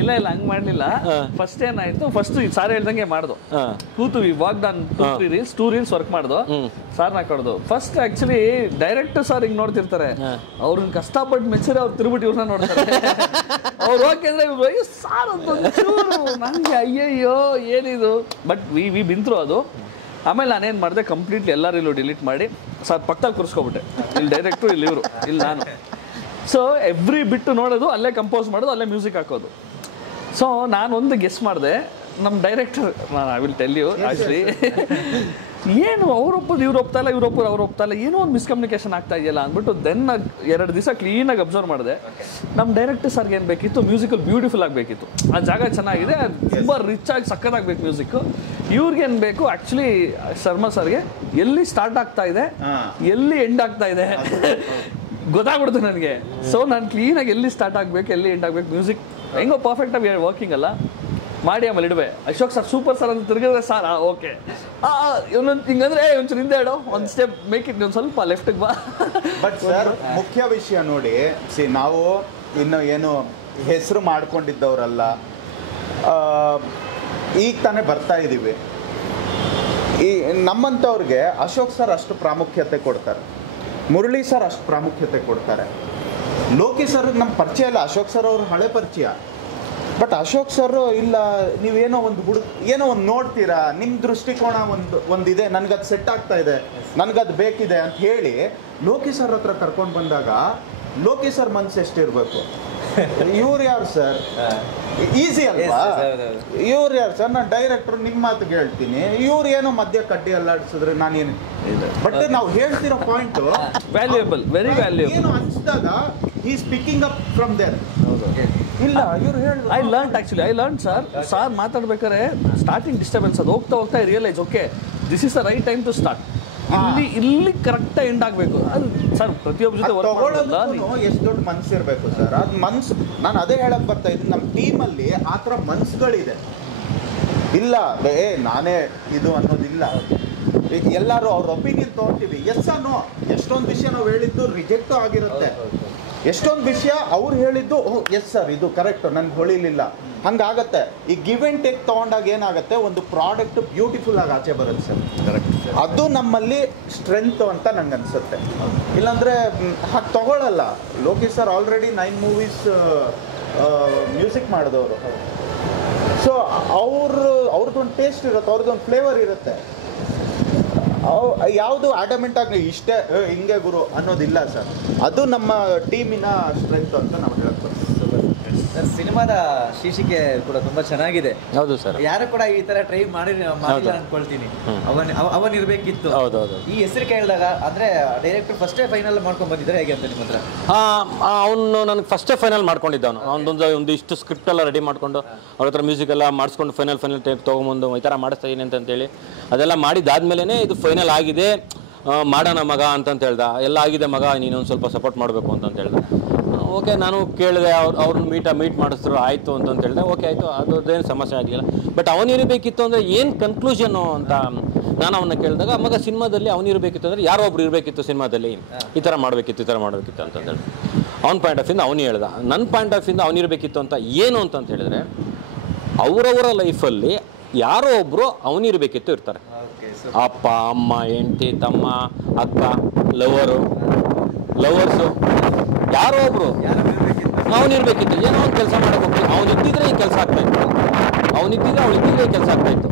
ಇಲ್ಲ ಹಂಗ್ ಮಾಡ್ಲಿಲ್ಲ. ಫಸ್ಟ್ ಏನಾಯ್ತು, ಫಸ್ಟ್ ಸಾರ್ ಹೇಳ್ದಂಗೆ ಮಾಡ್ದು, ಕೂತು ವಾಕ್ ಡನ್ 2 ರೀಲ್ಸ್ ವರ್ಕ್ ಮಾಡ್ದು, ಸಾರ್ ಹಾಕೊಡ್ದು. ಫಸ್ಟ್ ಆಕ್ಚುಲಿ ಡೈರೆಕ್ಟರ್ ಸಾರ್ ಹಿಂಗ್ ನೋಡ್ತಿರ್ತಾರೆ, ಅವ್ರನ್ನ ಕಷ್ಟಪಟ್ಟು ಮೆಚ್ಚರಿ ಅವ್ರು ತಿರುಬಿಟ್ಟು ಇವ್ರನ್ನ ನೋಡ್ತಾರೆ. ಅವ್ರು ಹೋಗಿದ್ರೆ ಸಾರ್ ಅಂತ ನಂಗೆ ಅಯ್ಯಯ್ಯೋ ಏನಿದು, ಬಟ್ ವಿ ಬಿಂತ್ರು ಅದು. ಆಮೇಲೆ ನಾನೇನು ಮಾಡಿದೆ, ಕಂಪ್ಲೀಟ್ಲಿ ಎಲ್ಲ ರೀಲು ಡಿಲೀಟ್ ಮಾಡಿ ಸರ್ ಪಕ್ಕದಲ್ಲಿ ಕೂರಿಸ್ಕೊಬಿಟ್ಟೆ, ಇಲ್ಲಿ ಡೈರೆಕ್ಟ್ರು ಇಲ್ಲಿ ಇವರು ಇಲ್ಲಿ ನಾನು. ಸೊ ಎವ್ರಿ ಬಿಟ್ಟು ನೋಡೋದು, ಅಲ್ಲೇ ಕಂಪೋಸ್ ಮಾಡೋದು, ಅಲ್ಲೇ ಮ್ಯೂಸಿಕ್ ಹಾಕೋದು. ಸೊ ನಾನೊಂದು ಗೆಸ್ ಮಾಡಿದೆ, ನಮ್ಮ director, I will tell you actually, ಏನು ಅವ್ರು ಒಪ್ಪೋದು ಇವ್ರು ಒಪ್ತಾ ಇಲ್ಲ, ಇವ್ರು ಒಪ್ಪೋದು ಅವ್ರು ಒಪ್ತಾ ಇಲ್ಲ, ಏನೋ ಒಂದು ಮಿಸ್ಕಮ್ಯುನಿಕೇಶನ್ ಆಗ್ತಾ ಇದೆಯಲ್ಲ ಅಂದ್ಬಿಟ್ಟು ದೆನ್ 2 ದಿವಸ ಕ್ಲೀನಾಗಿ ಅಬ್ಸರ್ವ್ ಮಾಡಿದೆ. ನಮ್ಮ ಡೈರೆಕ್ಟರ್ ಸರ್ಗೆ ಏನು ಬೇಕಿತ್ತು, ಮ್ಯೂಸಿಕಲ್ ಬ್ಯೂಟಿಫುಲ್ ಆಗಬೇಕಿತ್ತು, ಆ ಜಾಗ ಚೆನ್ನಾಗಿದೆ, ತುಂಬ ರಿಚ್ ಆಗಿ ಸಕ್ಕತ್ತಾಗಬೇಕು ಮ್ಯೂಸಿಕ್ಕು. ಇವ್ರಿಗೇನು ಬೇಕು ಆ್ಯಕ್ಚುಲಿ ಶರ್ಮಾ ಸರ್ಗೆ ಎಲ್ಲಿ ಸ್ಟಾರ್ಟ್ ಆಗ್ತಾ ಇದೆ, ಎಲ್ಲಿ ಎಂಡ್ ಆಗ್ತಾ ಇದೆ ಗೊತ್ತಾಗ್ಬಿಡ್ತು ನನಗೆ. ಸೊ ನಾನು ಕ್ಲೀನಾಗಿ ಎಲ್ಲಿ ಸ್ಟಾರ್ಟ್ ಆಗಬೇಕು, ಎಲ್ಲಿ ಎಂಡ್ ಆಗಬೇಕು, ಮ್ಯೂಸಿಕ್ ಹೆಂಗೋ ಪರ್ಫೆಕ್ಟಾಗಿ ವರ್ಕಿಂಗ್ ಅಲ್ಲ ಮಾಡಿ ಆಮೇಲೆ ಇಡುವೆ. ಅಶೋಕ್ ಸರ್ ಸೂಪರ್ ಸರ್ ಅಂತ ತಿರುಗಿದ್ರೆ ಸರ್ ಓಕೆ, ಇವನೊಂದು ಹಿಂಗಂದ್ರೆ ಒಂಚೂರು ಹಿಂದೆ ಇಡು, ಒಂದು ಸ್ಟೆಪ್ ಮೇಕ್ ಇಟ್, ಒಂದು ಸ್ವಲ್ಪ ಲೆಫ್ಟಿಗೆ ಬಾ. ಬಟ್ ಸರ್ ಮುಖ್ಯ ವಿಷಯ ನೋಡಿ, ನಾವು ಇನ್ನು ಏನು ಹೆಸರು ಮಾಡ್ಕೊಂಡಿದ್ದವರಲ್ಲ, ಈಗ ತಾನೇ ಬರ್ತಾ ಇದ್ದೀವಿ. ಈ ನಮ್ಮಂಥವ್ರಿಗೆ ಅಶೋಕ್ ಸರ್ ಅಷ್ಟು ಪ್ರಾಮುಖ್ಯತೆ ಕೊಡ್ತಾರೆ, ಮುರಳಿ ಸರ್ ಅಷ್ಟು ಪ್ರಾಮುಖ್ಯತೆ ಕೊಡ್ತಾರೆ. ಲೋಕಿ ಸರ್ ನಮ್ಮ ಪರಿಚಯ ಇಲ್ಲ, ಅಶೋಕ್ ಸರ್ ಅವ್ರ ಹಳೆ ಪರಿಚಯ. ಬಟ್ ಅಶೋಕ್ ಸರ್ ಇಲ್ಲ, ನೀವೇನೋ ಒಂದು ಏನೋ ಒಂದು ನೋಡ್ತೀರಾ, ನಿಮ್ಮ ದೃಷ್ಟಿಕೋನ ಒಂದಿದೆ, ನನಗದು ಸೆಟ್ ಆಗ್ತಾ ಇದೆ, ನನಗದು ಬೇಕಿದೆ ಅಂತ ಹೇಳಿ ಲೋಕಿ ಸರ್ ಹತ್ರ ಕರ್ಕೊಂಡು ಬಂದಾಗ ಲೋಕಿ ಸರ್ ಮನಸ್ಸು ಎಷ್ಟಿರಬೇಕು. ಇವ್ರು ಯಾರು ಸರ್, ಈಸಿ ಅಲ್ವಾ, ಇವ್ರು ಯಾರು ಸರ್, ನಾನು ಡೈರೆಕ್ಟ್ರು ನಿಮ್ಮ ಮಾತಿಗೆ ಹೇಳ್ತೀನಿ, ಇವ್ರು ಏನೋ ಮಧ್ಯ ಕಡ್ಡಿ ಅಲ್ಲಾಡಿಸಿದ್ರೆ ನಾನೇನು. ಬಟ್ ನಾವು ಹೇಳ್ತಿರೋ ಪಾಯಿಂಟು ವ್ಯಾಲ್ಯೂಯಬಲ್, ವೆರಿ ವ್ಯಾಲ್ಯೂಯಬಲ್. ಏನು ಅನಿಸಿದಾಗ ಈ ಸ್ಪೀಕಿಂಗ್ ಅಪ್ ಫ್ರಮ್ ದೇರ್. ಇಲ್ಲ ಇವ್ರು ಹೇಳಿ ಐ ಲರ್ನ್ ಸರ್ ಮಾತಾಡ್ಬೇಕಾದ್ರೆ ಸ್ಟಾರ್ಟಿಂಗ್ ಡಿಸ್ಟರ್ಬೆನ್ಸ್, ಅದು ಹೋಗ್ತಾ ಹೋಗ್ತಾ realise okay this is the right time to start, ಇಲ್ಲಿ ಕರೆಕ್ಟಾಗಿ ಎಂಡ್ ಆಗಬೇಕು. ಅದು ಸರ್ ಪ್ರತಿಯೊಬ್ಬರ ಜೊತೆ ಎಷ್ಟು ದೊಡ್ಡ ಮನ್ಸು ಇರಬೇಕು ಸರ್. ಅದು ಮನ್ಸು, ನಾನು ಅದೇ ಹೇಳಕ್ ಬರ್ತಾ ಇದ್ದೀನಿ, ನಮ್ಮ ಟೀಮಲ್ಲಿ ಆ ಥರ ಮನ್ಸುಗಳಿದೆ. ಇಲ್ಲ ನಾನೇ ಇದು ಅನ್ನೋದಿಲ್ಲ, ಎಲ್ಲರೂ ಅವ್ರ ಒಪಿನಿಯನ್ ತೊಗೊಳ್ತೀವಿ, ಎಸ್ ಅನ್ನೋ. ಎಷ್ಟೊಂದು ವಿಷಯ ನಾವು ಹೇಳಿದ್ದು ರಿಜೆಕ್ಟು ಆಗಿರುತ್ತೆ, ಎಷ್ಟೊಂದು ವಿಷಯ ಅವ್ರು ಹೇಳಿದ್ದು ಎಸ್ ಸರ್ ಇದು ಕರೆಕ್ಟ್ ನನಗೆ ಹೊಳಿಲಿಲ್ಲ, ಹಂಗಾಗತ್ತೆ. ಈ ಗಿವ್ ಆ್ಯಂಡ್ ಟೇಕ್ ತೊಗೊಂಡಾಗ ಏನಾಗುತ್ತೆ, ಒಂದು ಪ್ರಾಡಕ್ಟ್ ಬ್ಯೂಟಿಫುಲ್ ಆಗಿ ಆಚೆ ಬರುತ್ತೆ ಸರ್. ಕರೆಕ್ಟ್, ಅದು ನಮ್ಮಲ್ಲಿ ಸ್ಟ್ರೆಂತ್ ಅಂತ ನಂಗೆ ಅನಿಸುತ್ತೆ. ಇಲ್ಲಾಂದರೆ ಹಾಗೆ ತಗೊಳ್ಳಲ್ಲ. Loki sir already 9 movies music ಮಾಡಿದವರು. ಸೊ ಅವ್ರದ್ದೊಂದು ಟೇಸ್ಟ್ ಇರುತ್ತೆ, ಅವ್ರದ್ದೊಂದು ಫ್ಲೇವರ್ ಇರುತ್ತೆ. ಯಾವುದು ಆಡಮೆಂಟ್ ಆಗಲಿ ಇಷ್ಟೇ ಹಿಂಗೆ ಗುರು ಅನ್ನೋದಿಲ್ಲ ಸರ್. ಅದು ನಮ್ಮ ಟೀಮಿನ ಸ್ಟ್ರೆಂತ್ ಅಂತ ನಾವು ಹೇಳ್ತೀವಿ ಸರ್. ಸಿನಿಮಾದ ಶೀರ್ಷಿಕೆ ಕೂಡ ತುಂಬಾ ಚೆನ್ನಾಗಿದೆ. ಹೌದು ಸರ್, ಯಾರು ಕೂಡ ಈ ತರ ಟ್ರೈ ಮಾಡಿಲ್ಲ ಅನ್ಕೊಳ್ತೀನಿ. ಅವನ್ ಇರ್ಬೇಕಿತ್ತು. ಈ ಹೆಸರು ಕೇಳಿದಾಗ ಅಂದ್ರೆ ಡೈರೆಕ್ಟರ್ ಫಸ್ಟೇ ಫೈನಲ್ ಮಾಡ್ಕೊಂಡ್ ಬಂದಿದ್ರೆ ಹೇಗೆ ಅಂತ ನಿಮ್ಮ ಹತ್ರ? ಅವನು ನನಗೆ ಫಸ್ಟೇ ಫೈನಲ್ ಮಾಡ್ಕೊಂಡಿದ್ದವನು. ಒಂದು ಇಷ್ಟು ಸ್ಕ್ರಿಪ್ಟ್ ಎಲ್ಲ ರೆಡಿ ಮಾಡ್ಕೊಂಡು ಅವ್ರ ಹತ್ರ ಮ್ಯೂಸಿಕ್ ಎಲ್ಲ ಮಾಡಿಸ್ಕೊಂಡು ಫೈನಲ್ ಟೇಕ್ ತೊಗೊಂಬಂದು ಈ ಥರ ಮಾಡಿಸ್ತಾ ಇದೀನಿ ಅಂತೇಳಿ ಅದೆಲ್ಲ ಮಾಡಿದ್ದಾದ್ಮೇಲೆ ಇದು ಫೈನಲ್ ಆಗಿದೆ, ಮಾಡೋಣ ಮಗ ಅಂತಂತ ಹೇಳ್ದ. ಎಲ್ಲ ಆಗಿದೆ ಮಗ, ನೀನೊಂದು ಸ್ವಲ್ಪ ಸಪೋರ್ಟ್ ಮಾಡಬೇಕು ಅಂತ ಹೇಳ್ದೆ. ಓಕೆ, ನಾನು ಕೇಳಿದೆ, ಅವ್ರನ್ನ ಮೀಟ್ ಮಾಡಿಸಿದ್ರು, ಆಯಿತು ಅಂತಂತ ಹೇಳಿದೆ. ಓಕೆ ಆಯಿತು, ಅದೇನು ಸಮಸ್ಯೆ ಆಗಲಿಲ್ಲ. ಬಟ್ ಅವನಿರಬೇಕಿತ್ತು ಅಂದರೆ ಏನು ಕನ್ಕ್ಲೂಷನ್ನು ಅಂತ ನಾನು ಅವನ್ನ ಕೇಳಿದಾಗ, ಮಗ ಸಿನಿಮಾದಲ್ಲಿ ಅವನಿರಬೇಕಿತ್ತು ಅಂದರೆ ಯಾರೋ ಒಬ್ರು ಇರಬೇಕಿತ್ತು ಸಿನಿಮಾದಲ್ಲಿ, ಈ ಥರ ಮಾಡಬೇಕಿತ್ತು ಅಂತಂದೇಳಿ ಅವ್ನ ಪಾಯಿಂಟ್ ಆಫ್ ಇಂದ ಅವನು ಹೇಳ್ದ. ನನ್ನ ಪಾಯಿಂಟ್ ಆಫ್ ಇಂದ ಅವನಿರಬೇಕಿತ್ತು ಅಂತ ಏನು ಅಂತಂತ ಹೇಳಿದ್ರೆ, ಅವರವರ ಲೈಫಲ್ಲಿ ಯಾರೋ ಒಬ್ಬರು ಅವನಿರಬೇಕಿತ್ತು ಇರ್ತಾರೆ. ಅಪ್ಪ, ಅಮ್ಮ, ಹೆಂಡತಿ, ತಮ್ಮ, ಅಕ್ಕ, ಲವರ್ಸು ಯಾರೋ ಒಬ್ರು ಅವನಿರ್ಬೇಕಿತ್ತು. ಏನೋ ಒಂದು ಕೆಲಸ ಮಾಡಕ್ಕೆ ಹೋಗ್ತೀವಿ, ಅವನಿದ್ದಿದ್ರೆ ಈ ಕೆಲಸ ಆಗ್ತಾಯಿತ್ತು, ಅವಳಿದ್ದಿದ್ರೆ ಈ ಕೆಲಸ ಆಗ್ತಾಯಿತ್ತು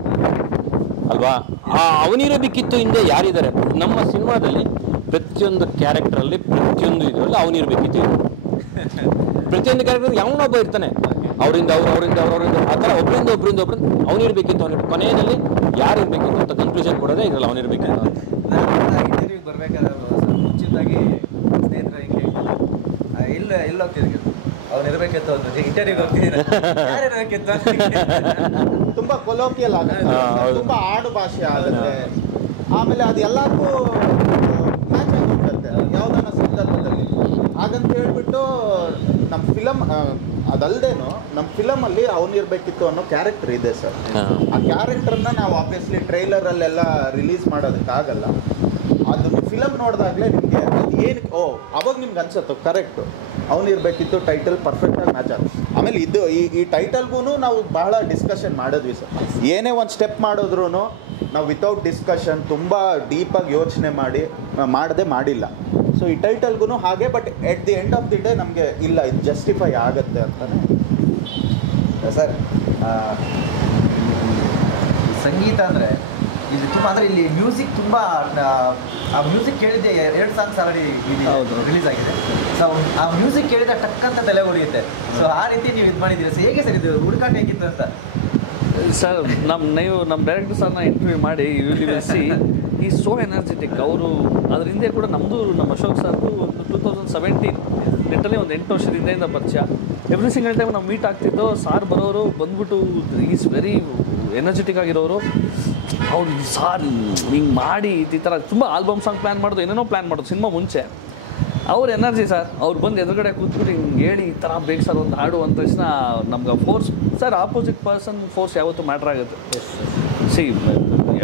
ಅಲ್ವಾ. ಅವನಿರಬೇಕಿತ್ತು ಹಿಂದೆ ಯಾರಿದ್ದಾರೆ ನಮ್ಮ ಸಿನಿಮಾದಲ್ಲಿ? ಪ್ರತಿಯೊಂದು ಕ್ಯಾರೆಕ್ಟರಲ್ಲಿ, ಪ್ರತಿಯೊಂದು ಇದರಲ್ಲಿ ಅವನಿರಬೇಕಿತ್ತು. ಪ್ರತಿಯೊಂದು ಕ್ಯಾರೆಕ್ಟರ್ ಯಾವನೊಬ್ಬ ಇರ್ತಾನೆ, ಅವರಿಂದ ಆ ಥರ ಒಬ್ಬರಿಂದ ಅವನಿರ್ಬೇಕಿತ್ತು. ಕೊನೆಯಲ್ಲಿ ಯಾರು ಇರಬೇಕಿತ್ತು ಅಂತ ಕನ್ಕ್ಲೂಷನ್ ಕೊಡೋದೇ ಇದ್ರಲ್ಲ ಅವನಿರ್ಬೇಕಿತ್ತು. ಇಂಟರ್ವ್ಯೂಗೆ ಬರಬೇಕಾದ್ರೆ ಮುಂಚಿತವಾಗಿ ಸ್ನೇಹಿತರು ಹಿಂಗೆ ಎಲ್ಲ ಹೋಗ್ತಿದ್ರು, ಅವನಿರ್ಬೇಕಿತ್ತು ಅಂತ ಇಂಟರ್ವ್ಯೂಗೆ ಹೋಗ್ತಿದ್ದೀರ, ಯಾರಿರ್ಬೇಕಿತ್ತು? ತುಂಬ ಕೊಲೋಕಿಯಲ್ ಆಗುತ್ತೆ, ತುಂಬ ಆಡು ಭಾಷೆ ಆಗುತ್ತೆ. ಆಮೇಲೆ ಅದು ಎಲ್ಲರಿಗೂ ಮ್ಯಾಚ್ ಆಗಿಬಿಡುತ್ತೆ ಯಾವುದನ್ನ ಸಂದರ್ಭದಲ್ಲಿ. ಹಾಗಂತ ಹೇಳ್ಬಿಟ್ಟು ನಮ್ಮ ಫಿಲಮ್ ಅದಲ್ಲದೇನು ನಮ್ಮ ಫಿಲಮಲ್ಲಿ ಅವನಿರ್ಬೇಕಿತ್ತು ಅನ್ನೋ ಕ್ಯಾರೆಕ್ಟರ್ ಇದೆ ಸರ್. ಆ ಕ್ಯಾರೆಕ್ಟರ್ನ ನಾವು ಆಬ್ವಿಯಸ್ಲಿ ಟ್ರೈಲರಲ್ಲೆಲ್ಲ ರಿಲೀಸ್ ಮಾಡೋದಕ್ಕಾಗಲ್ಲ. ಅದು ಫಿಲಮ್ ನೋಡಿದಾಗಲೇ ನಿಮಗೆ ಅದು ಏನಕ್ಕೆ ಅವಾಗ ನಿಮ್ಗೆ ಅನ್ಸುತ್ತೆ ಕರೆಕ್ಟು. ಅವನಿರಬೇಕಿತ್ತು, ಟೈಟಲ್ ಪರ್ಫೆಕ್ಟಾಗಿ ಮ್ಯಾಚ್ ಆಗ. ಆಮೇಲೆ ಇದು ಈ ಟೈಟಲ್ಗೂ ನಾವು ಬಹಳ ಡಿಸ್ಕಷನ್ ಮಾಡಿದ್ವಿ ಸರ್. ಏನೇ ಒಂದು ಸ್ಟೆಪ್ ಮಾಡಿದ್ರು ನಾವು ವಿತೌಟ್ ಡಿಸ್ಕಷನ್ ತುಂಬ ಡೀಪಾಗಿ ಯೋಚನೆ ಮಾಡಿಲ್ಲ. ಸೊ ಈ ಟೈಟಲ್ಗೂ ಹಾಗೆ. But at the end of the day ನಮಗೆ ಇಲ್ಲ, ಇದು ಜಸ್ಟಿಫೈ ಆಗುತ್ತೆ ಅಂತಾನೆ ಸರ್. ಸಂಗೀತ ಅಂದರೆ ಇಲ್ಲಿ ತುಂಬ, ಅಂದರೆ ಇಲ್ಲಿ ಮ್ಯೂಸಿಕ್ ತುಂಬ, ಆ ಮ್ಯೂಸಿಕ್ ಕೇಳಿದ್ದೆ 2 ಸಾಂಗ್ಸ್ ಆಲ್ರೆಡಿ ರಿಲೀಸ್ ಆಗಿದೆ. ಸೊ ಆ ಮ್ಯೂಸಿಕ್ ಕೇಳಿದ ಟಕ್ಕಂತ ತಲೆ ಹೊಡೆಯುತ್ತೆ. ಸೊ ಆ ರೀತಿ ನೀವು ಇದು ಮಾಡಿದ್ದೀರಿ. ಸೊ ಹೇಗೆ ಸರ್ ಇದು ಹುಡುಕಾಟ ಹೇಗಿತ್ತು ಅಂತ? ಸರ್ ನಮ್ಮ ಡೈರೆಕ್ಟರ್ ಸರ್ನ ಇಂಟರ್ವ್ಯೂ ಮಾಡಿ ಯು ವಿಲ್ ಸಿ ಈ ಸೋ ಎನರ್ಜೆಟಿಕ್. ಅವರು ಅದ್ರ ಹಿಂದೆ ಕೂಡ ನಮ್ಮ ಅಶೋಕ್ ಸರ್ದು ಒಂದು 2017 ಲಿಟರಲಿ ಒಂದು 8 ವರ್ಷದಿಂದ ಪರಿಚಯ. ಎವ್ರಿ ಸಿಂಗಲ್ ಟೈಮ್ ನಾವು ಮೀಟ್ ಆಗ್ತಿದ್ದೋ ಸಾರ್ ಬರೋರು ಬಂದ್ಬಿಟ್ಟು ಈಸ್ ವೆರಿ ಎನರ್ಜೆಟಿಕ್ ಆಗಿರೋರು. ಅವ್ರು ಸಾರ್ ಹಿಂಗೆ ಮಾಡಿ ಈ ಥರ ತುಂಬ ಆಲ್ಬಮ್ ಸಾಂಗ್ ಪ್ಲ್ಯಾನ್ ಮಾಡೋದು, ಏನೇನೋ ಪ್ಲ್ಯಾನ್ ಮಾಡೋದು ಸಿನಿಮಾ ಮುಂಚೆ. ಅವ್ರ ಎನರ್ಜಿ ಸರ್, ಅವ್ರು ಬಂದು ಎದುರುಗಡೆ ಕೂತ್ಬಿಟ್ಟು ಹಿಂಗೆ ಹೇಳಿ ಈ ಥರ ಬೇಕು ಸರ್ ಒಂದು ಹಾಡು ಅಂದ ತಕ್ಷಣ ನಮ್ಗೆ force sir, opposite person force ಯಾವತ್ತೂ ಮ್ಯಾಟ್ರ್ ಆಗುತ್ತೆ. See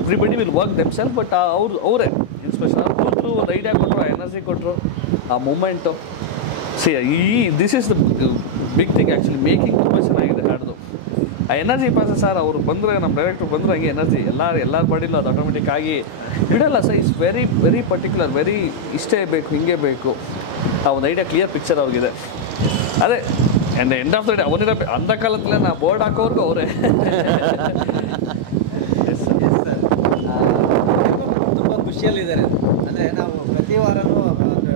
everybody will work themselves, but ಅವರೇ ಇನ್ಸ್ಪಿರೇಷನ್. ಅವ್ರು ಕೂತರು ಒಂದು ಐಡಿಯಾ ಕೊಟ್ಟರು, ಆ ಎನರ್ಜಿ ಕೊಟ್ಟರು, ಆ moment. See this is the big thing actually. Making ತುಂಬ ಚೆನ್ನಾಗಿದೆ ಹಾಡ್ದು. ಆ ಎನರ್ಜಿ ಪಾಸ ಸರ್. ಅವ್ರು ಬಂದರೆ, ನಮ್ಮ ಡೈರೆಕ್ಟ್ರು ಬಂದರೆ ಹಂಗೆ ಎನರ್ಜಿ ಎಲ್ಲರ ಬಾಡಿಲೂ ಅದು ಆಟೋಮೆಟಿಕ್ ಆಗಿ ಬಿಡಲ್ಲ sir. Is very particular, very ಇಷ್ಟೇ ಬೇಕು, ಹಿಂಗೆ ಬೇಕು. ಆ ಒಂದು ಐಡಿಯಾ ಕ್ಲಿಯರ್ ಪಿಕ್ಚರ್ ಅವ್ರಿಗಿದೆ. ಅದೇ ಎಂಡ್ ಆಫ್ ದ ಡೇ ಅವನಿರೋ ಅಂಧ ಕಾಲದಲ್ಲೇ ನಾ ಬೋರ್ಡ್ ಹಾಕೋರ್ಗು ಅವರೇ. ತುಂಬ ಖುಷಿಯಲ್ಲಿದ್ದಾರೆ. ಅಂದರೆ ನಾವು ಪ್ರತಿ ವಾರನೂ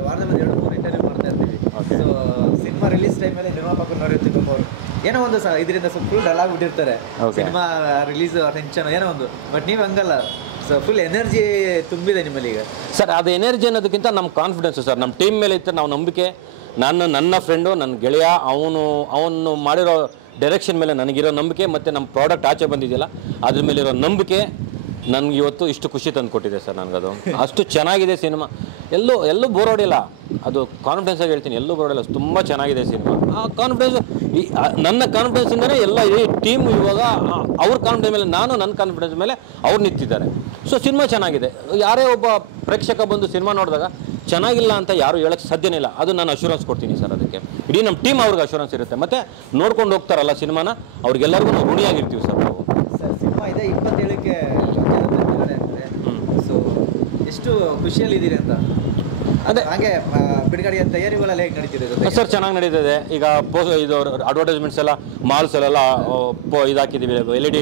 ವಾರದಲ್ಲಿ 2-3 ಇಂಟರ್ವ್ಯೂ ಮಾಡ್ತಾ ಇರ್ತೀವಿ. ಸೊ ಸಿನಿಮಾ ರಿಲೀಸ್ ಟೈಮಲ್ಲಿ ನಿರ್ಮಾಪಕರು ನೋಡಿರ್ತೀವಿ ಅವರು ಏನೋ ಒಂದು ಇದರಿಂದ ಫುಲ್ ಡಲ್ ಆಗಿಬಿಟ್ಟಿರ್ತಾರೆ. ಸಿನಿಮಾ ರಿಲೀಸ್ ಟೆನ್ಷನ್ ಏನೋ ಒಂದು. ಬಟ್ ನೀವು ಹಂಗಲ್ಲ, ಸೊ ಫುಲ್ ಎನರ್ಜಿ ತುಂಬಿದೆ ನಿಮ್ಮಲ್ಲಿ ಈಗ. ಸರ್ ಅದು ಎನರ್ಜಿ ಅನ್ನೋದಕ್ಕಿಂತ ನಮ್ಮ ಕಾನ್ಫಿಡೆನ್ಸು ಸರ್, ನಮ್ಮ ಟೀಮ್ ಮೇಲೆ ಇತ್ತು ನಾವು ನಂಬಿಕೆ. ನನ್ನ ಫ್ರೆಂಡು, ನನ್ನ ಗೆಳೆಯ, ಅವನು ಮಾಡಿರೋ ಡೈರೆಕ್ಷನ್ ಮೇಲೆ ನನಗಿರೋ ನಂಬಿಕೆ, ಮತ್ತು ನಮ್ಮ ಪ್ರಾಡಕ್ಟ್ ಆಚೆ ಬಂದಿದೆಯಲ್ಲ ಅದ್ರ ಮೇಲಿರೋ ನಂಬಿಕೆ ನನಗೆ ಇವತ್ತು ಇಷ್ಟು ಖುಷಿ ತಂದು ಕೊಟ್ಟಿದೆ ಸರ್. ನನಗದು ಅಷ್ಟು ಚೆನ್ನಾಗಿದೆ ಸಿನಿಮಾ. ಎಲ್ಲೂ ಬೋರ್ ಹೊಡಿಲ್ಲ. ಅದು ಕಾನ್ಫಿಡೆನ್ಸಾಗಿ ಹೇಳ್ತೀನಿ, ಎಲ್ಲೂ ಬೋರ್ ಹೊಡಿಲ್ಲ. ತುಂಬ ಚೆನ್ನಾಗಿದೆ ಸಿನಿಮಾ. ಆ ಕಾನ್ಫಿಡೆನ್ಸ್, ನನ್ನ ಕಾನ್ಫಿಡೆನ್ಸಿಂದಲೇ ಎಲ್ಲ ಈ ಟೀಮ್ ಇವಾಗ ಅವ್ರ ಕಾನ್ಫಿಡೆನ್ಸ್ ಮೇಲೆ, ನನ್ನ ಕಾನ್ಫಿಡೆನ್ಸ್ ಮೇಲೆ ಅವ್ರು ನಿಂತಿದ್ದಾರೆ. ಸೊ ಸಿನಿಮಾ ಚೆನ್ನಾಗಿದೆ. ಯಾರೇ ಒಬ್ಬ ಪ್ರೇಕ್ಷಕ ಬಂದು ಸಿನಿಮಾ ನೋಡಿದಾಗ ಚೆನ್ನಾಗಿಲ್ಲ ಅಂತ ಯಾರು ಹೇಳೋಕ್ಕೆ ಸಾಧ್ಯನೇ ಇಲ್ಲ. ಅದು ನಾನು ಅಶ್ಯೂರೆನ್ಸ್ ಕೊಡ್ತೀನಿ ಸರ್. ಅದಕ್ಕೆ ಇಡೀ ನಮ್ಮ ಟೀಮ್ ಅವ್ರಿಗೆ ಅಶ್ಯೂರೆನ್ಸ್ ಇರುತ್ತೆ. ಮತ್ತು ನೋಡ್ಕೊಂಡು ಹೋಗ್ತಾರಲ್ಲ ಸಿನಿಮಾನ, ಅವ್ರಿಗೆಲ್ಲರಿಗೂ ನಾವು ಋಣಿಯಾಗಿರ್ತೀವಿ ಸರ್ ನಾವು. ಸರ್ ಸಿನಿಮಾ ಇದೆ 27ಕ್ಕೆ ಬಿಡುಗಡೆ ಆಗ್ತದೆ. ಸೊ ಎಷ್ಟು ಖುಷಿಯಲ್ಲಿದ್ದೀರಿ ಅಂತ? ಅದೇ ಹಾಗೆ ಬಿಡುಗಡೆಯ ತಯಾರಿಗಳೆಲ್ಲ ಹೇಗೆ ನಡೀತಿದೆ ಸರ್? ಚೆನ್ನಾಗಿ ನಡೀತಿದೆ. ಈಗ ಇದು ಅಡ್ವರ್ಟೈಸ್ಮೆಂಟ್ಸ್ ಎಲ್ಲ ಮಾಲ್ಸಲ್ಲೆಲ್ಲ ಇದು ಹಾಕಿದ್ದೀವಿ, LED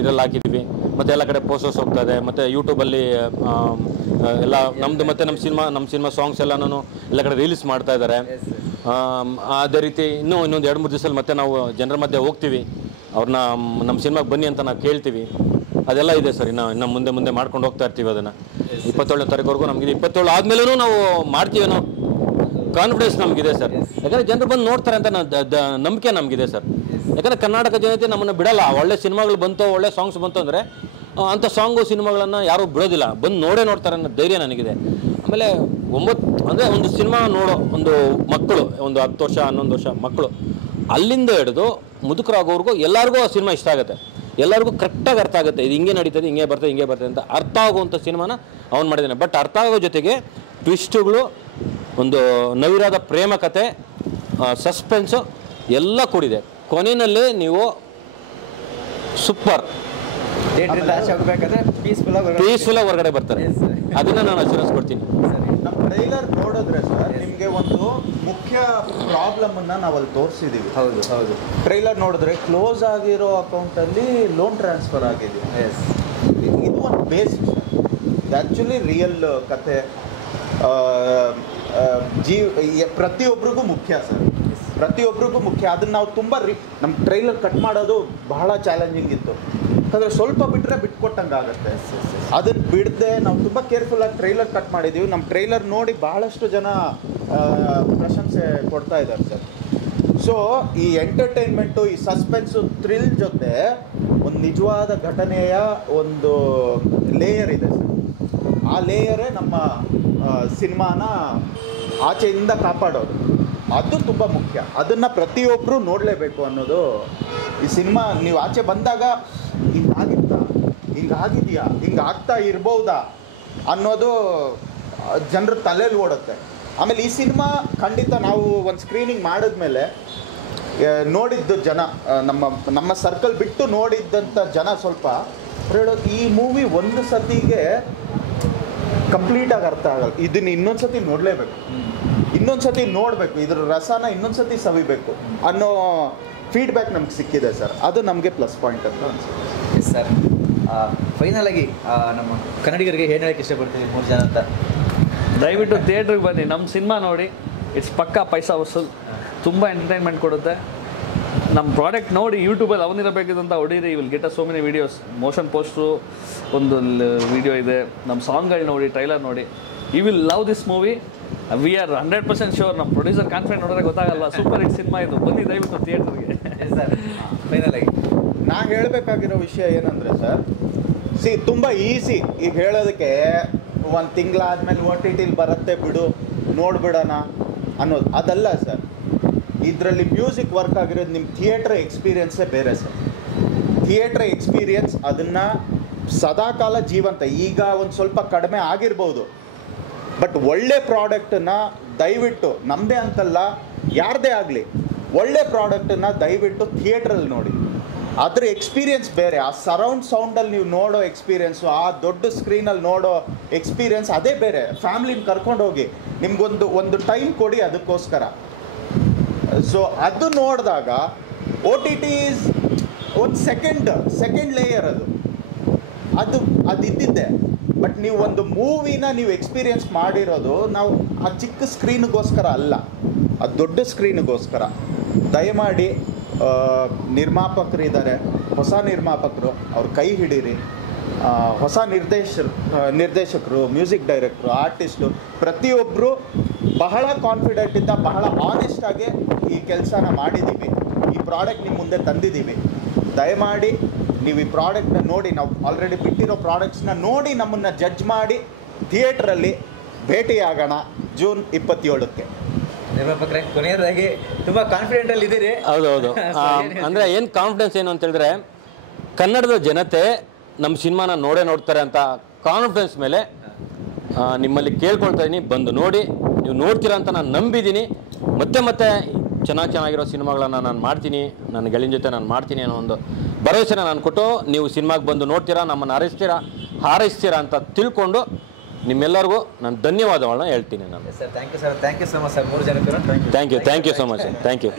ಇದರಲ್ಲಿ ಹಾಕಿದ್ದೀವಿ. ಮತ್ತು ಎಲ್ಲ ಕಡೆ ಪೋಸ್ಟರ್ಸ್ ಹೋಗ್ತಾ ಇದೆ. ಮತ್ತು ಯೂಟ್ಯೂಬಲ್ಲಿ ಎಲ್ಲ ನಮ್ಮದು ಮತ್ತು ನಮ್ಮ ಸಿನಿಮಾ ಸಾಂಗ್ಸ್ ಎಲ್ಲನೂ ಎಲ್ಲ ಕಡೆ ರಿಲೀಸ್ ಮಾಡ್ತಾ ಇದ್ದಾರೆ. ಅದೇ ರೀತಿ ಇನ್ನೊಂದು 2-3 ದಿವಸದಲ್ಲಿ ಮತ್ತೆ ನಾವು ಜನರ ಮಧ್ಯೆ ಹೋಗ್ತೀವಿ. ಅವ್ರನ್ನ ನಮ್ಮ ಸಿನಿಮಾಗೆ ಬನ್ನಿ ಅಂತ ನಾವು ಕೇಳ್ತೀವಿ. ಅದೆಲ್ಲ ಇದೆ ಸರ್. ಇನ್ನು ಮುಂದೆ ಮಾಡ್ಕೊಂಡು ಹೋಗ್ತಾ ಇರ್ತೀವಿ ಅದನ್ನು. 27ನೇ ತಾರೀಕುವರೆಗೂ ನಮಗಿದೆ. 27 ಆದಮೇಲೂ ನಾವು ಮಾಡ್ತೀವಿ ಅನ್ನೋ ಕಾನ್ಫಿಡೆನ್ಸ್ ನಮಗಿದೆ ಸರ್. ಯಾಕಂದರೆ ಜನರು ಬಂದು ನೋಡ್ತಾರೆ ಅಂತ ನಂಬಿಕೆ ನಮಗಿದೆ ಸರ್. ಯಾಕಂದರೆ ಕರ್ನಾಟಕ ಜನತೆ ನಮ್ಮನ್ನು ಬಿಡಲ್ಲ. ಒಳ್ಳೆ ಸಿನಿಮಾಗಳು ಬಂತು, ಒಳ್ಳೆ ಸಾಂಗ್ಸ್ ಬಂತು ಅಂದರೆ ಅಂಥ ಸಿನಿಮಾಗಳನ್ನು ಯಾರೂ ಬಿಡೋದಿಲ್ಲ, ಬಂದು ನೋಡ್ತಾರೆ ಅನ್ನೋ ಧೈರ್ಯ ನನಗಿದೆ. ಆಮೇಲೆ ಒಂದು ಸಿನಿಮಾ ನೋಡೋ ಒಂದು ಮಕ್ಕಳು, ಒಂದು 10 ವರ್ಷ 11 ವರ್ಷ ಮಕ್ಕಳು ಅಲ್ಲಿಂದ ಹಿಡಿದು ಮುದುಕರಾಗೋರ್ಗೂ ಎಲ್ಲರಿಗೂ ಆ ಸಿನಿಮಾ ಇಷ್ಟ ಆಗುತ್ತೆ. ಎಲ್ಲರಿಗೂ ಕರೆಕ್ಟಾಗಿ ಅರ್ಥ ಆಗುತ್ತೆ. ಇದು ಹಿಂಗೆ ನಡೀತದೆ, ಹಿಂಗೆ ಬರ್ತದೆ ಅಂತ ಅರ್ಥ ಆಗುವಂಥ ಸಿನಿಮಾನ ಅವ್ನು ಮಾಡಿದ್ದಾನೆ. ಬಟ್ ಅರ್ಥ ಆಗೋ ಜೊತೆಗೆ ಟ್ವಿಸ್ಟುಗಳು, ಒಂದು ನವಿರಾದ ಪ್ರೇಮ ಕಥೆ, ಸಸ್ಪೆನ್ಸು ಎಲ್ಲ ಕೂಡಿದೆ. ಕೊನೆಯಲ್ಲಿ ನೀವು ಸೂಪರ್ ಪೀಸ್ಫುಲ್ಲಾಗಿ ಹೊರಗಡೆ ಬರ್ತಾರೆ. ಅದನ್ನು ನಾನು ಅಶ್ಯೂರೆನ್ಸ್ ಕೊಡ್ತೀನಿ. ನಮ್ಮ ಟ್ರೈಲರ್ ನೋಡಿದ್ರೆ ಸರ್ ನಿಮಗೆ ಒಂದು ಮುಖ್ಯ ಪ್ರಾಬ್ಲಮ್ ಅನ್ನ ನಾವಲ್ಲಿ ತೋರಿಸಿದೀವಿ. ಹೌದು ಟ್ರೈಲರ್ ನೋಡಿದ್ರೆ ಕ್ಲೋಸ್ ಆಗಿರೋ ಅಕೌಂಟಲ್ಲಿ ಲೋನ್ ಟ್ರಾನ್ಸ್ಫರ್ ಆಗಿದೆ. ಇದು ಒಂದು ಬೇಸ್. ಆ್ಯಕ್ಚುಲಿ ರಿಯಲ್ ಕತೆ ಪ್ರತಿಯೊಬ್ಬರಿಗೂ ಮುಖ್ಯ ಸರ್, ಪ್ರತಿಯೊಬ್ಬರಿಗೂ ಮುಖ್ಯ. ಅದನ್ನು ನಾವು ತುಂಬ ನಮ್ಮ ಟ್ರೈಲರ್ ಕಟ್ ಮಾಡೋದು ಬಹಳ ಚಾಲೆಂಜಿಂಗ್ ಇತ್ತು. ಯಾಕಂದರೆ ಸ್ವಲ್ಪ ಬಿಟ್ಟರೆ ಬಿಟ್ಕೊಟ್ಟಂಗೆ ಆಗುತ್ತೆ. ಅದನ್ನು ಬಿಡದೆ ನಾವು ತುಂಬ ಕೇರ್ಫುಲ್ಲಾಗಿ ಟ್ರೈಲರ್ ಕಟ್ ಮಾಡಿದ್ದೀವಿ. ನಮ್ಮ ಟ್ರೈಲರ್ ನೋಡಿ ಬಹಳಷ್ಟು ಜನ ಪ್ರಶಂಸೆ ಕೊಡ್ತಾ ಇದ್ದಾರೆ ಸರ್. ಸೊ ಈ ಎಂಟರ್ಟೈನ್ಮೆಂಟು, ಈ ಸಸ್ಪೆನ್ಸು, ಥ್ರಿಲ್ ಜೊತೆ ಒಂದು ನಿಜವಾದ ಘಟನೆಯ ಒಂದು ಲೇಯರ್ ಇದೆ ಸರ್. ಆ ಲೇಯರೇ ನಮ್ಮ ಸಿನಿಮಾನ ಆಚೆಯಿಂದ ಕಾಪಾಡೋದು. ಅದು ತುಂಬ ಮುಖ್ಯ. ಅದನ್ನು ಪ್ರತಿಯೊಬ್ಬರು ನೋಡಲೇಬೇಕು ಅನ್ನೋದು ಈ ಸಿನಿಮಾ. ನೀವು ಆಚೆ ಬಂದಾಗ ಹಿಂಗಾಗಿತ್ತಾ, ಹಿಂಗಾಗಿದೆಯಾ, ಹಿಂಗಾಗ್ತಾ ಇರ್ಬೋದಾ ಅನ್ನೋದು ಜನರ ತಲೆಯಲ್ಲಿ ಓಡುತ್ತೆ. ಆಮೇಲೆ ಈ ಸಿನಿಮಾ ಖಂಡಿತ ನಾವು ಒಂದು ಸ್ಕ್ರೀನಿಂಗ್ ಮಾಡಿದ್ಮೇಲೆ ನೋಡಿದ್ದು ಜನ ನಮ್ಮ ಸರ್ಕಲ್ ಬಿಟ್ಟು ನೋಡಿದ್ದಂಥ ಜನ ಸ್ವಲ್ಪ ಹೇಳೋದು ಈ ಮೂವಿ ಒಂದು ಸತಿಗೆ ಕಂಪ್ಲೀಟಾಗಿ ಅರ್ಥ ಆಗಲ್ಲ, ಇದನ್ನ ಇನ್ನೊಂದ್ಸತಿ ನೋಡಲೇಬೇಕು, ಇನ್ನೊಂದ್ಸತಿ ನೋಡಬೇಕು, ಇದ್ರ ರಸನ ಇನ್ನೊಂದ್ಸತಿ ಸವಿಬೇಕು ಅನ್ನೋ ಫೀಡ್ಬ್ಯಾಕ್ ನಮ್ಗೆ ಸಿಕ್ಕಿದೆ ಸರ್. ಅದು ನಮಗೆ ಪ್ಲಸ್ ಪಾಯಿಂಟ್ ಅಂತ ಅನ್ಸುತ್ತೆ. Yes sir. ಫೈನಲ್ ಆಗಿ ನಮ್ಮ ಕನ್ನಡಿಗರಿಗೆ ಏನು ಹೇಳಕ್ಕೆ ಇಷ್ಟಪಡ್ತೀವಿ 3 ಜನ ಅಂತ? ದಯವಿಟ್ಟು ಥಿಯೇಟ್ರಿಗೆ ಬನ್ನಿ, ನಮ್ಮ ಸಿನಿಮಾ ನೋಡಿ. ಇಟ್ಸ್ ಪಕ್ಕಾ ಪೈಸಾ ವಸೂಲ್, ತುಂಬ ಎಂಟರ್ಟೈನ್ಮೆಂಟ್ ಕೊಡುತ್ತೆ. ನಮ್ಮ ಪ್ರಾಡಕ್ಟ್ ನೋಡಿ ಯೂಟ್ಯೂಬಲ್ಲಿ ಅವನಿರಬೇಕಿದಂತ ಹೊಡೀರಿ, will get so many videos. Motion poster ಒಂದು ವಿಡಿಯೋ ಇದೆ, ನಮ್ಮ ಸಾಂಗ್ಗಳು ನೋಡಿ, ಟ್ರೈಲರ್ ನೋಡಿ. You will love this movie. We are 100% sure. ನಮ್ಮ ಪ್ರೊಡ್ಯೂಸರ್ ಕಾನ್ಫಿಡೆಂಟ್ ನೋಡಿದ್ರೆ ಗೊತ್ತಾಗಲ್ಲ, ಸೂಪರ್ ಹಿಟ್ ಸಿನಿಮಾ ಇದು. ಬನ್ನಿ ದಯವಿಟ್ಟು ಥಿಯೇಟರ್ಗೆ. ಸರ್ ಫೈನಲ್ ಆಗಿ ನಾ ಹೇಳಬೇಕಾಗಿರೋ ವಿಷಯ ಏನಂದರೆ ಸರ್, ತುಂಬ ಈಸಿ ಈಗ ಹೇಳೋದಕ್ಕೆ. 1 ತಿಂಗಳಾದ್ಮೇಲೆ OTT ಬರುತ್ತೆ ಬಿಡು ನೋಡ್ಬಿಡೋಣ ಅನ್ನೋದು ಅದಲ್ಲ ಸರ್. ಇದರಲ್ಲಿ ಮ್ಯೂಸಿಕ್ ವರ್ಕ್ ಆಗಿರೋದು ನಿಮ್ಮ ಥಿಯೇಟ್ರ್ ಎಕ್ಸ್ಪೀರಿಯನ್ಸೇ ಬೇರೆ ಸರ್. ಥಿಯೇಟ್ರ್ ಎಕ್ಸ್ಪೀರಿಯನ್ಸ್ ಅದನ್ನು ಸದಾಕಾಲ ಜೀವಂತ. ಈಗ ಒಂದು ಸ್ವಲ್ಪ ಕಡಿಮೆ ಆಗಿರ್ಬೋದು, ಬಟ್ ಒಳ್ಳೆ ಪ್ರಾಡಕ್ಟನ್ನು ದಯವಿಟ್ಟು ನಮ್ಮದೇ ಅಂತಲ್ಲ ಯಾರದೇ ಆಗಲಿ ಒಳ್ಳೆ ಪ್ರಾಡಕ್ಟನ್ನು ದಯವಿಟ್ಟು ಥಿಯೇಟ್ರಲ್ಲಿ ನೋಡಿ. ಅದ್ರ ಎಕ್ಸ್ಪೀರಿಯನ್ಸ್ ಬೇರೆ. ಆ ಸರೌಂಡ್ ಸೌಂಡಲ್ಲಿ ನೀವು ನೋಡೋ ಎಕ್ಸ್ಪೀರಿಯನ್ಸು, ಆ ದೊಡ್ಡ ಸ್ಕ್ರೀನಲ್ಲಿ ನೋಡೋ ಎಕ್ಸ್ಪೀರಿಯನ್ಸ್ ಅದೇ ಬೇರೆ. ಫ್ಯಾಮ್ಲಿನ ಕರ್ಕೊಂಡು ಹೋಗಿ ನಿಮ್ಗೊಂದು ಟೈಮ್ ಕೊಡಿ ಅದಕ್ಕೋಸ್ಕರ. ಸೊ ಅದು ನೋಡಿದಾಗ OTT ಈಸ್ ಒಂದು ಸೆಕೆಂಡ್ ಲೇಯರ್. ಅದು ಇದ್ದಿದ್ದೆ. ಬಟ್ ನೀವು ಒಂದು ಮೂವಿನ ನೀವು ಎಕ್ಸ್ಪೀರಿಯನ್ಸ್ ಮಾಡಿರೋದು ನಾವು ಆ ಚಿಕ್ಕ ಸ್ಕ್ರೀನ್ಗೋಸ್ಕರ ಅಲ್ಲ, ಆ ದೊಡ್ಡ ಸ್ಕ್ರೀನ್ಗೋಸ್ಕರ. ದಯಮಾಡಿ ನಿರ್ಮಾಪಕರಿದ್ದಾರೆ, ಹೊಸ ನಿರ್ಮಾಪಕರು, ಅವ್ರ ಕೈ ಹಿಡೀರಿ. ಹೊಸ ನಿರ್ದೇಶಕರು, ಮ್ಯೂಸಿಕ್ ಡೈರೆಕ್ಟ್ರು, ಆರ್ಟಿಸ್ಟು ಪ್ರತಿಯೊಬ್ಬರು ಬಹಳ ಕಾನ್ಫಿಡೆಂಟಿಂದ ಬಹಳ ಆನೆಸ್ಟಾಗಿ ಈ ಕೆಲಸನ ಮಾಡಿದ್ದೀವಿ. ಈ ಪ್ರಾಡಕ್ಟ್ ನಿಮ್ಮ ಮುಂದೆ ತಂದಿದ್ದೀವಿ. ದಯಮಾಡಿ ನೀವು ಈ ಪ್ರಾಡಕ್ಟ್ನ ನೋಡಿ, ನಾವು ಆಲ್ರೆಡಿ ಬಿಟ್ಟಿರೋ ಪ್ರಾಡಕ್ಟ್ಸ್ನ ನೋಡಿ ನಮ್ಮನ್ನು ಜಡ್ಜ್ ಮಾಡಿ ಥಿಯೇಟ್ರಲ್ಲಿ ಭೇಟಿಯಾಗೋಣ ಜೂನ್ 27ಕ್ಕೆ. ನಿರ್ಮಾಪಕರೇ ಕೊನೆಯದಾಗಿ ತುಂಬ ಕಾನ್ಫಿಡೆಂಟಲ್ಲಿ ಇದ್ದೀರಿ. ಹೌದೌದು. ಅಂದರೆ ಏನು ಕಾನ್ಫಿಡೆನ್ಸ್ ಏನು ಅಂತ ಹೇಳಿದ್ರೆ, ಕನ್ನಡದ ಜನತೆ ನಮ್ಮ ಸಿನಿಮಾನ ನೋಡ್ತಾರೆ ಅಂತ ಕಾನ್ಫಿಡೆನ್ಸ್ ಮೇಲೆ ನಿಮ್ಮಲ್ಲಿ ಕೇಳ್ಕೊಳ್ತಾ ಇದ್ದೀನಿ. ಬಂದು ನೋಡಿ, ನೀವು ನೋಡ್ತೀರಾ ಅಂತ ನಾನು ನಂಬಿದ್ದೀನಿ. ಮತ್ತೆ ಚೆನ್ನಾಗಿರೋ ಸಿನಿಮಾಗಳನ್ನು ನಾನು ಮಾಡ್ತೀನಿ, ನನ್ನ ಗೆಳೆಯನ ಜೊತೆ ನಾನು ಮಾಡ್ತೀನಿ ಅನ್ನೋ ಒಂದು ಭರವಸೆನ ನಾನು ಕೊಟ್ಟು, ನೀವು ಸಿನಿಮಾಗೆ ಬಂದು ನೋಡ್ತೀರಾ, ನಮ್ಮನ್ನು ಹಾರೈಸ್ತೀರಾ ಅಂತ ತಿಳ್ಕೊಂಡು ನಿಮ್ಮೆಲ್ಲರಿಗೂ ನಾನು ಧನ್ಯವಾದಗಳನ್ನ ಹೇಳ್ತೀನಿ. ನಾನು sir thank you so much sir 3 ಜನಕ್ಕೂ. Thank you so much. Thank you.